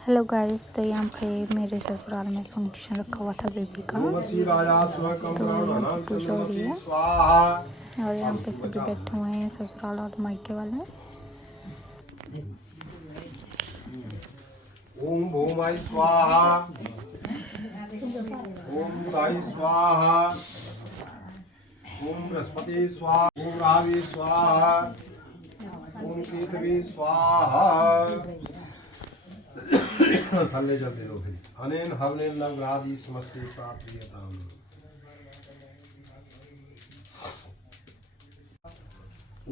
Hello guys, तो यहाँ पे मेरे ससुराल में फंक्शन रखा हुआ था बेबी का, तो यहाँ पे पूजा हो रही है और यहाँ पे सभी बैठे हुए हैं ससुराल और मायके वाले। ओम भूमाय स्वाहा, ओम बुधाय स्वाहा, ओम बृहस्पति स्वाहा, ओम राहवे स्वाहा, ओम केतवे स्वाहा। थल्ले चलते रहो फिर। अनेन हवनेन नवग्रहादि समस्ते प्राप्यताम्।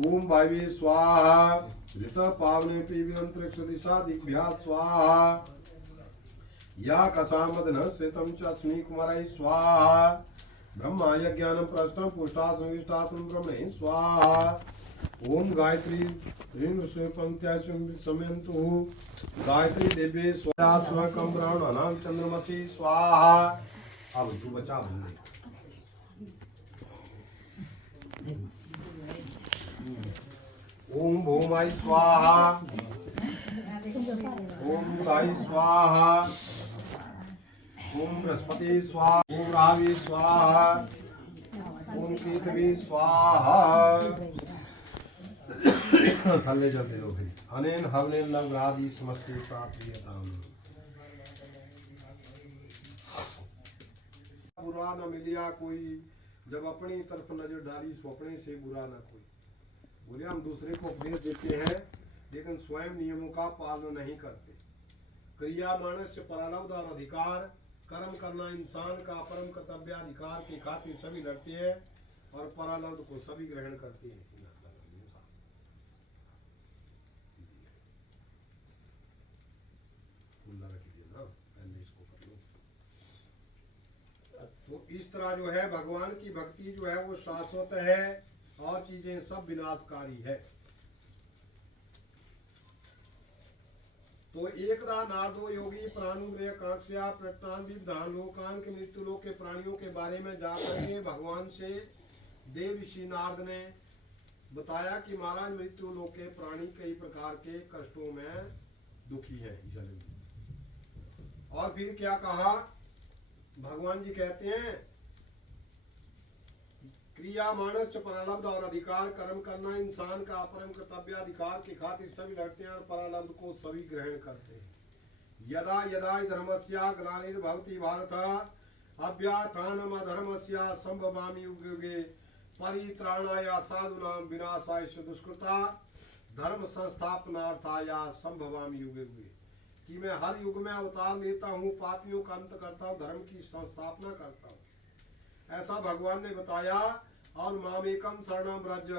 ओम वायवे स्वाहा, ऋत पावने पीवी अंतरिक्ष दिशा दिग्भ्यात् स्वाहा, या कसामदन श्वेतं च अश्विनी कुमाराय स्वाहा, ब्रह्मा यज्ञानं प्रष्टं पुष्टा संविष्टातं ब्रह्मणे स्वाहा। ओम गायत्री ऋण पंक्त्या समयन्तु, गायत्री देवे स्वाहा स्वकं ब्राह्मणानां चंद्रमसि स्वाहा। अब तू बचा बंदे। ओम भूमाय स्वाहा, ओम बुधाय स्वाहा, ओम बृहस्पति स्वाहा, ओम राहवे स्वाहा, ओम केतवे स्वाहा। थल्ले चलते रहो फिर। अनेन हवनेन नवग्रहादि समस्ते प्राप्यताम्। बुरा न मिलिया कोई, जब अपनी तरफ नजर डाली सो अपने से बुरा न कोई। बोले हम दूसरे को उपदेश देते हैं लेकिन स्वयं नियमों का पालन नहीं करते। क्रिया मनुष्य परालब्ध और अधिकार, कर्म करना इंसान का परम कर्तव्य अधिकार के खातिर सभी लड़ते हैं और परालब्ध को सभी ग्रहण करते हैं। तो इस तरह जो है भगवान की भक्ति जो है वो शाश्वत है और चीजें सब विनाशकारी है। तो एकदा नारदो योगी प्राणुग्रह कांक्षा प्रज्ञान विधान लोकान के मृत्यु लोक के प्राणियों के बारे में जाकर के भगवान से देव ऋषि नारद ने बताया कि महाराज मृत्यु लोक के प्राणी कई प्रकार के कष्टों में दुखी है। और फिर क्या कहा भगवान जी कहते हैं, क्रिया मानस परालब्ध और अधिकार, कर्म करना इंसान का परम कर्तव्य अधिकार के खातिर सभी लड़ते हैं और परालब्ध को सभी ग्रहण करते हैं। यदा यदा धर्मस्या ग्लानिर्भवति भारत, अभ्याथानम अधर्मस्या संभवामि युगे युगे, परित्राणाय साधूनां विनाशाय दुष्कृता, धर्म संस्थापनार्थाय संभवामि युगे युगे। कि मैं हर युग में अवतार लेता हूँ, पापियों का अंत करता हूँ, धर्म की संस्थापना करता हूँ, ऐसा भगवान ने बताया। और मामेकम शरणम ब्रज,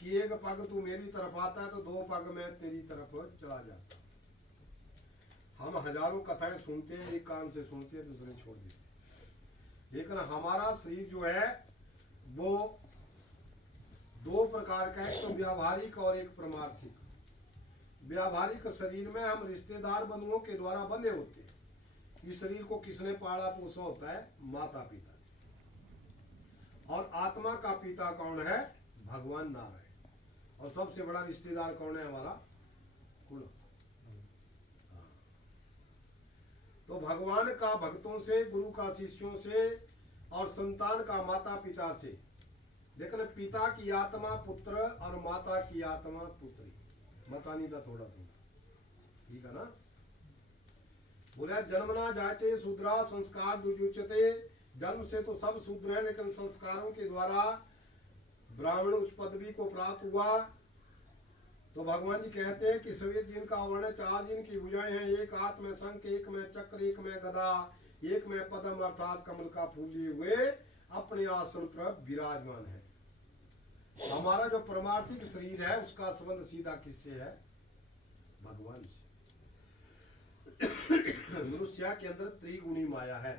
कि एक पग तू मेरी तरफ आता है तो दो पग मैं तेरी तरफ चला जाता। हम हजारों कथाएं सुनते हैं, एक कान से सुनते हैं दूसरे छोड़ देते, लेकिन हमारा शरीर जो है वो दो प्रकार का, एक तो व्यावहारिक और एक परमार्थिक। व्यावहारिक शरीर में हम रिश्तेदार बंधुओं के द्वारा बंधे होते हैं। इस शरीर को किसने पाला पोसा होता है? माता पिता। और आत्मा का पिता कौन है? भगवान नारायण। और सबसे बड़ा रिश्तेदार कौन है? हमारा कुल। तो भगवान का भक्तों से, गुरु का शिष्यों से और संतान का माता पिता से। देखना, पिता की आत्मा पुत्र और माता की आत्मा पुत्री। मता नहीं था थोड़ा थोड़ा, ठीक है ना। बोले जन्मना जाते शूद्रा संस्कार दुजुच्यते, जन्म से तो सब शूद्र है लेकिन संस्कारों के द्वारा ब्राह्मण उच्च पदवी को प्राप्त हुआ। तो भगवान जी कहते हैं कि सभी जिनका वर्ण, चार जिनकी भुजाएं हैं, एक हाथ में शंख, एक में चक्र, एक में गदा, एक में पद्म अर्थात कमल का फूल लिए हुए अपने आसन पर विराजमान है। हमारा जो परमार्थिक शरीर है उसका संबंध सीधा किससे है? भगवान से। मनुष्य के अंदर त्रिगुणी माया है।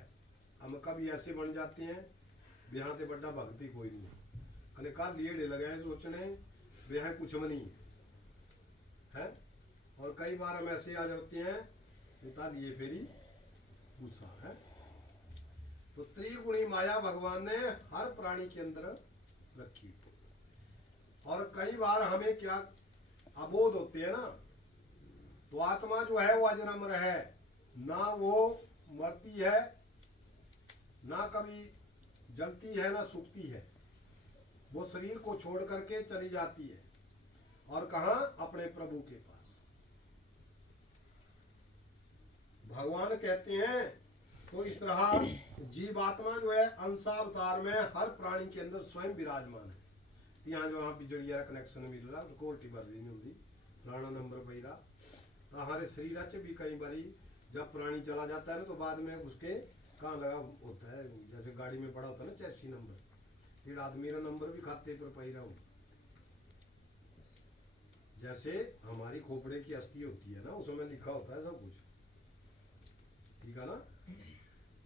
हम कभी ऐसे बन जाते हैं यहाँ से बड़ा भक्ति कोई नहीं कने का लिए लगे सोचने वे है कुछ नहीं है। और कई बार हम ऐसे आ जाते हैं पिता लिए फेरी गुस्सा है। तो त्रिगुणी माया भगवान ने हर प्राणी के अंदर रखी। और कई बार हमें क्या अबोध होते हैं ना, तो आत्मा जो है वो अजन्म है, ना वो मरती है, ना कभी जलती है, ना सूखती है। वो शरीर को छोड़ करके चली जाती है। और कहाँ? अपने प्रभु के पास। भगवान कहते हैं तो इस तरह जीवात्मा जो है अंशावतार में हर प्राणी के अंदर स्वयं विराजमान है। यहाँ जो बिजड़िया कनेक्शन मिल रहा तो कोल्टी भर नहीं होती, पुराना नंबर पैरा तो हमारे शरीर से भी कई बारी जब प्राणी चला जाता है ना तो बाद में उसके कहाँ लगा होता है, जैसे गाड़ी में पड़ा होता है ना चैसी नंबर, फिर आदमी का नंबर भी खाते पर पैरा हो। जैसे हमारी खोपड़े की अस्थि होती है ना, उसमें लिखा होता है सब कुछ, ठीक है ना।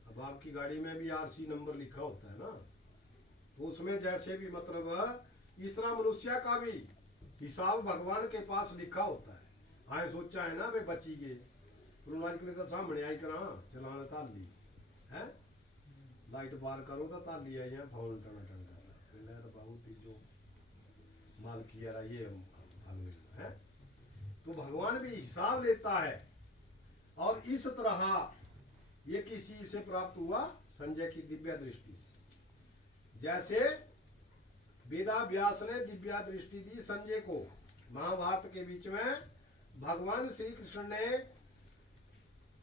अब आपकी गाड़ी में भी आरसी नंबर लिखा होता है ना, तो उसमें जैसे भी मतलब इस तरह मनुष्य का भी हिसाब भगवान के पास लिखा होता है। आए सोचा है ना वे बची गए रोज के लिए तो सामने आई करा चलाना ताली है, लाइट बार करो तो ताली आई है, फोन टना टना तो बहुत ही जो माल किया ये है। तो भगवान भी हिसाब लेता है। और इस तरह ये किस चीज से प्राप्त हुआ? संजय की दिव्य दृष्टि से। जैसे वेदा व्यास ने दिव्या दृष्टि दी संजय को महाभारत के बीच में, भगवान श्री कृष्ण ने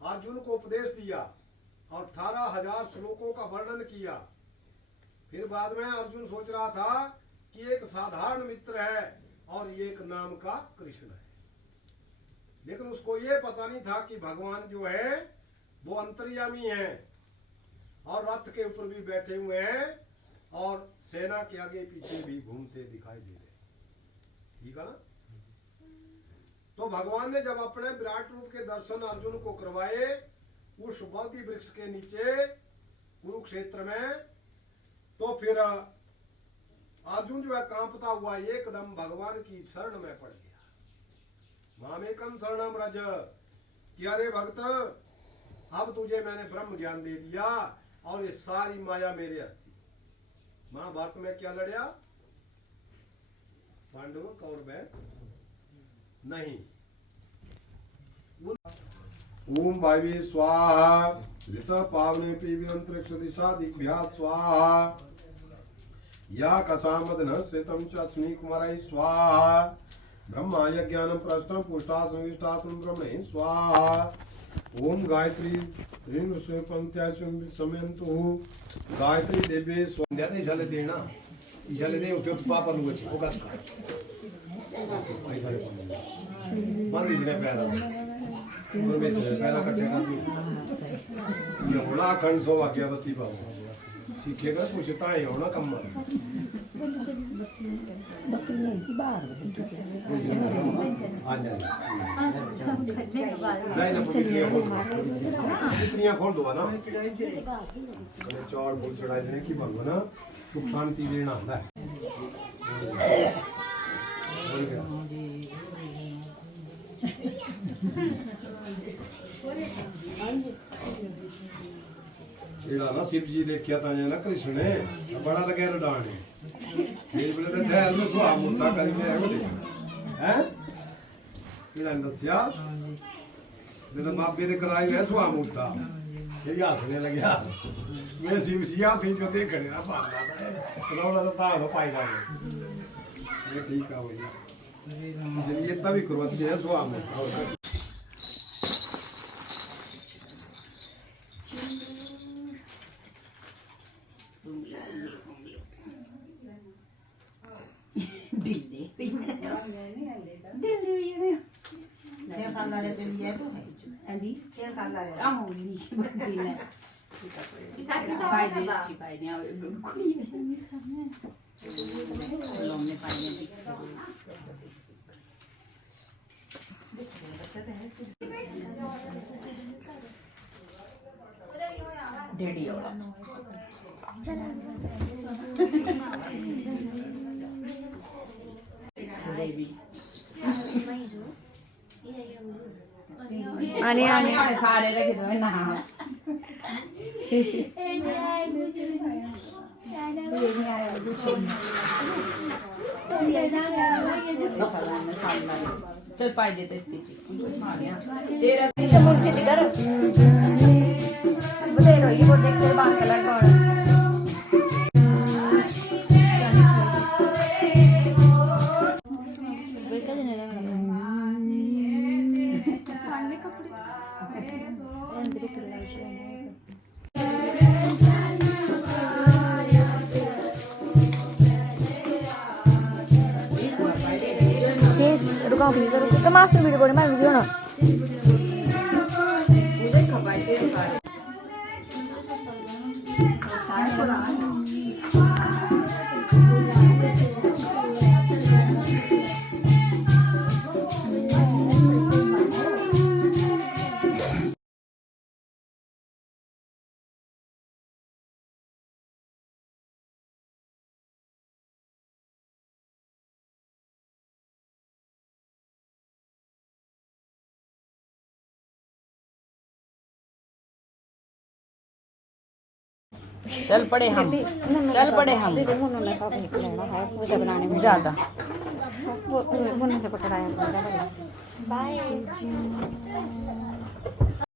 अर्जुन को उपदेश दिया और 18,000 श्लोकों का वर्णन किया। फिर बाद में अर्जुन सोच रहा था कि एक साधारण मित्र है और एक नाम का कृष्ण है, लेकिन उसको ये पता नहीं था कि भगवान जो है वो अंतर्यामी है और रथ के ऊपर भी बैठे हुए हैं और सेना के आगे पीछे भी घूमते दिखाई दे रहे, ठीक है ना। तो भगवान ने जब अपने विराट रूप के दर्शन अर्जुन को करवाए उस बोधि वृक्ष के नीचे कुरुक्षेत्र में, तो फिर अर्जुन जो है कांपता हुआ एकदम भगवान की शरण में पड़ गया। मामेकम शरणम रज, कि अरे भक्त अब तुझे मैंने ब्रह्म ज्ञान दे दिया और ये सारी माया मेरे हत्ती। महाभारत में क्या लड़या? पांडव कौरव में नहीं। ओम वायवे स्वाहा ऋत पावने पीवी अंतरिक्ष दिशा दिग्भ्या स्वाहा या कसामदन श्वेतम च अश्विनी कुमाराय स्वाहा ब्रह्मा यज्ञानं प्रष्टं पुष्टा संविष्टातं ब्रह्मणे स्वाहा। ओम गायत्री ऋण से पंक्त्या समयंतु गायत्री देवे स्वाहा दे इशाले देना इशाले दे उठे तो पापा लोग ओ गस का इशाले बंद इसने पैरा परमेश्वर पैरा कटे का ये होला खंड सो आज्ञावती बाबू सीखेगा पूछता है होना कम नहीं खोल दो ना चौड़ फूल चढ़ाई देने की बात ना सुख शांति देना है। ना शिव जी देखिया था ना कृष्ण ने बड़ा लगे डांडे बोले तो ठहर में सुहा मुट्ठा करके है इला दसिया तो बापे दे कराई है सुहा मुट्ठा ये हंसने लगे मैं शिव जी आप ही जो देखने ना पाना था रौला तो ताड़ पाई रहा ये ठीक है भैया इसलिए तभी करवाते हैं सुहा मुट्ठा। आने आने सारे रखे तो ना चल पाई देते तेरा रुकाओ भी करो तो मास्टर वीडियो बोले मैं वीडियो ना चल पड़े हम ज़्यादा बाय